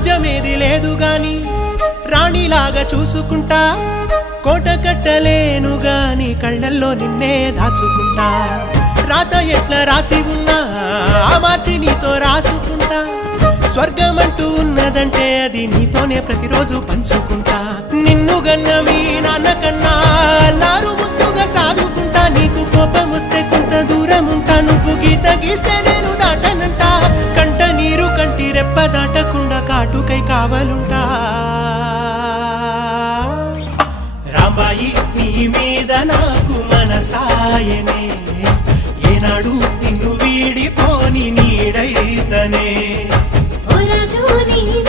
రాజ్యమేది లేదు గాని రాణిలాగా చూసుకుంటా కోట కట్టలేను గాని కళ్ళల్లో నిన్నే దాచుకుంటా రాత ఎట్లా రాసి ఉన్నా మార్చి నీతో రాసుకుంటా స్వర్గమంటూ ఉన్నదంటే అది నీతోనే ప్రతిరోజు పంచుకుంటా నిన్ను గన్న మీ నాన్నకన్నా లారు ముద్దుగా సాదుకుంటా నీకు కోపం వస్తే కొంత దూరం ఉంటా నువ్వు గీత గీస్తే నేను దాటనంటా కంట నీరు కంటి రెప్ప దాటకుండా కాటుకై కావలుంటా రాంబాయి నీ మీద నాకు మనసాయనే ఏనాడు నిన్ను వీడిపోని నీడైతనే ఓ రాజు నీ